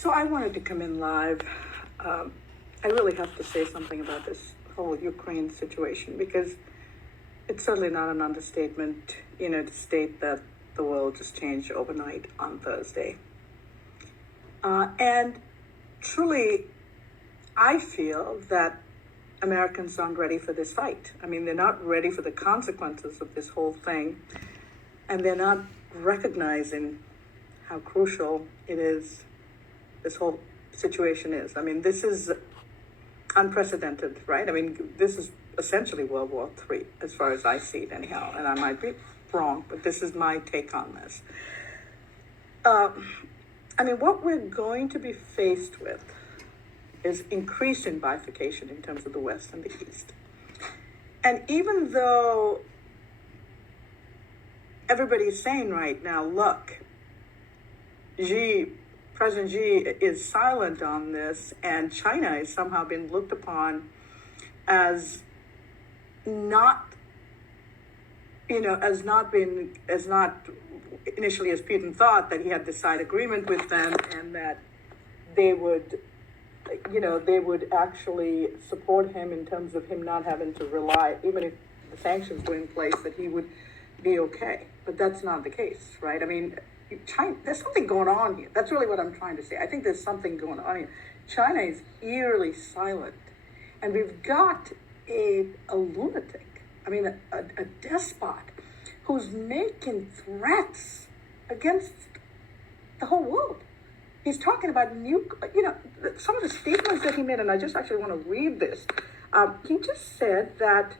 So I wanted to come in live. I really have to say something about this whole Ukraine situation because it's certainly not an understatement, to state that the world just changed overnight on Thursday. And truly, I feel that Americans aren't ready for this fight. I mean, they're not ready for the consequences of this whole thing, and they're not recognizing how crucial it is, this whole situation is. I mean, this is unprecedented, right? I mean, this is essentially World War III, as far as I see it anyhow, and I might be wrong, but this is my take on this. I mean, what we're going to be faced with is increasing bifurcation in terms of the West and the East. And even though everybody's saying right now, look, President Xi is silent on this, and China has somehow been looked upon as not initially as Putin thought, that he had this side agreement with them and that they would actually support him in terms of him not having to rely, even if the sanctions were in place, that he would be okay. But that's not the case, right? I mean, China, there's something going on here. That's really what I'm trying to say. I think there's something going on here. China is eerily silent. And we've got a lunatic, a despot who's making threats against the whole world. He's talking about some of the statements that he made, and I just actually want to read this. He just said that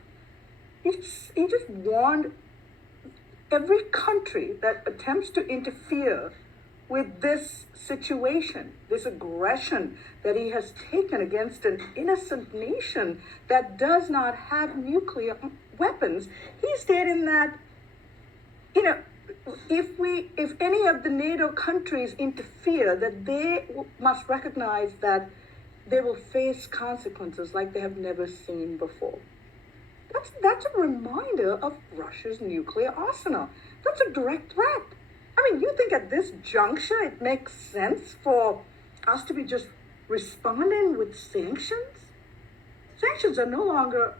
he just warned every country that attempts to interfere with this situation, this aggression that he has taken against an innocent nation that does not have nuclear weapons. He's stating that, if any of the NATO countries interfere, that they must recognize that they will face consequences like they have never seen before. That's a reminder of Russia's nuclear arsenal. That's a direct threat. I mean, you think at this juncture it makes sense for us to be just responding with sanctions? Sanctions are no longer,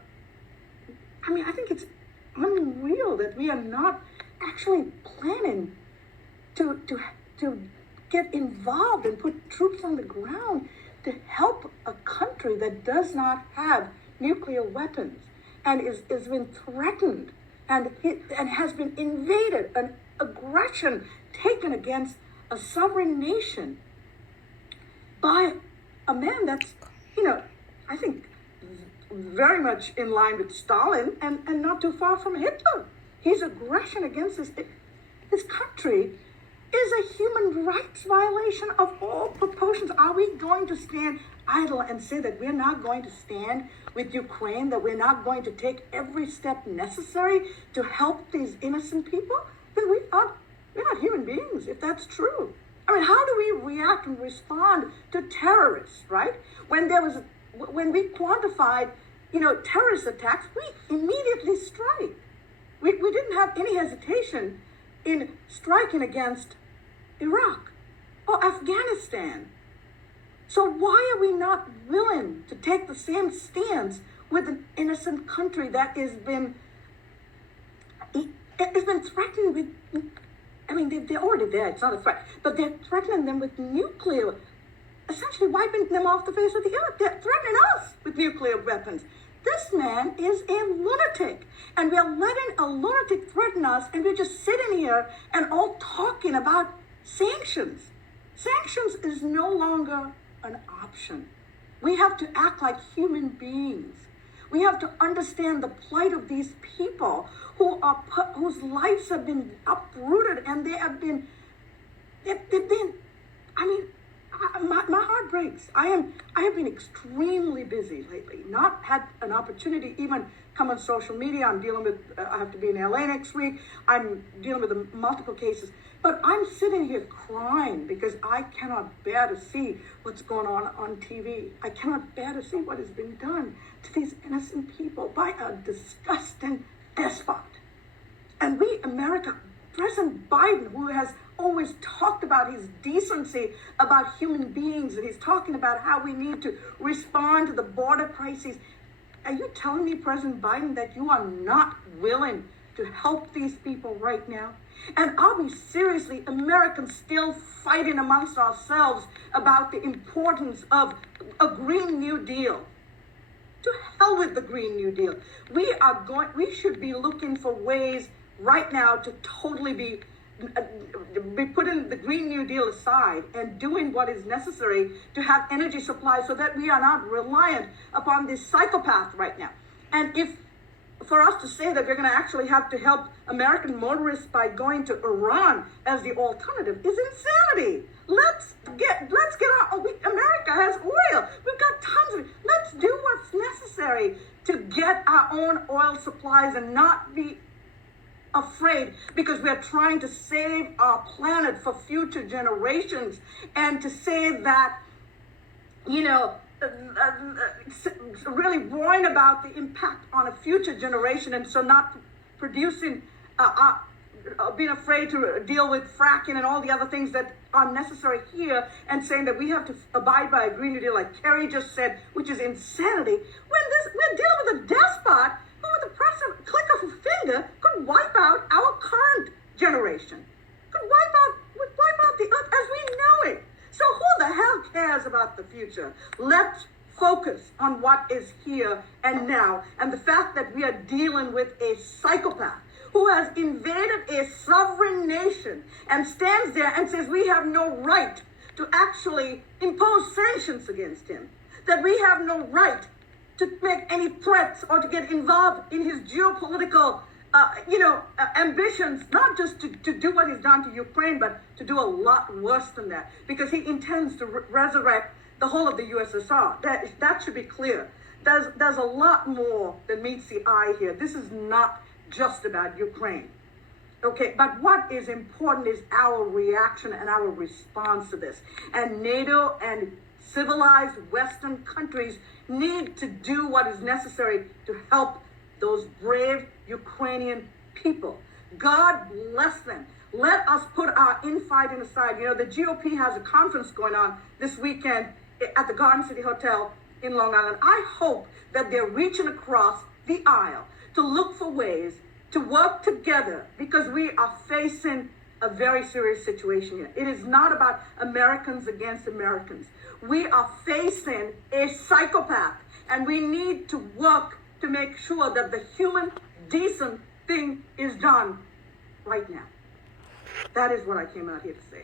I think it's unreal that we are not actually planning to get involved and put troops on the ground to help a country that does not have nuclear weapons and is been threatened and has been invaded, an aggression taken against a sovereign nation by a man that's, I think very much in line with Stalin and not too far from Hitler. His aggression against his country is a human rights violation of all proportions. Are we going to stand idle and say that we're not going to stand with Ukraine, that we're not going to take every step necessary to help these innocent people? Then we're not human beings, if that's true. I mean, how do we react and respond to terrorists, right? When we quantified, terrorist attacks, we immediately strike. We didn't have any hesitation in striking against Iraq or Afghanistan. So why are we not willing to take the same stance with an innocent country that has been threatened with, they're already there, it's not a threat, but they're threatening them with nuclear, essentially wiping them off the face of the earth. They're threatening us with nuclear weapons. This man is a lunatic, and we are letting a lunatic threaten us, and we're just sitting here and all talking about sanctions. Sanctions is no longer an option. We have to act like human beings. We have to understand the plight of these people whose lives have been uprooted, and they've been, my heart breaks. I have been extremely busy lately, not had an opportunity even come on social media. I'm dealing with, I have to be in LA next week. I'm dealing with multiple cases, but I'm sitting here crying because I cannot bear to see what's going on TV. I cannot bear to see what has been done to these innocent people by a disgusting despot. And we, America, President Biden, who has always talked about his decency about human beings, and he's talking about how we need to respond to the border crises. Are you telling me, President Biden, that you are not willing to help these people right now? And are we seriously, Americans, still fighting amongst ourselves about the importance of a Green New Deal? To hell with the Green New Deal. We should be looking for ways right now to totally be putting the Green New Deal aside and doing what is necessary to have energy supply so that we are not reliant upon this psychopath right now. And if for us to say that we're going to actually have to help American motorists by going to Iran as the alternative is insanity. Let's get America has oil. We've got tons of it. Let's do what's necessary to get our own oil supplies and not be afraid because we're trying to save our planet for future generations, and to say that, really worrying about the impact on a future generation, and so not producing, being afraid to deal with fracking and all the other things that are necessary here, and saying that we have to abide by a Green New Deal, like Kerry just said, which is insanity, when we're dealing with a despot who, with the click of a finger, could wipe out our current generation, could wipe out the earth as we know it. So who the hell cares about the future? Let's focus on what is here and now, and the fact that we are dealing with a psychopath who has invaded a sovereign nation and stands there and says we have no right to actually impose sanctions against him, that we have no right to make any threats or to get involved in his geopolitical ambitions, not just to do what he's done to Ukraine, but to do a lot worse than that, because he intends to resurrect the whole of the USSR. That should be clear. There's a lot more than meets the eye here. This is not just about Ukraine. Okay, but what is important is our reaction and our response to this. And NATO and civilized Western countries need to do what is necessary to help those brave Ukrainian people. God bless them. Let us put our infighting aside. The GOP has a conference going on this weekend at the Garden City Hotel in Long Island. I hope that they're reaching across the aisle to look for ways to work together, because we are facing a very serious situation here. It is not about Americans against Americans. We are facing a psychopath, and we need to work to make sure that the human, decent thing is done right now. That is what I came out here to say.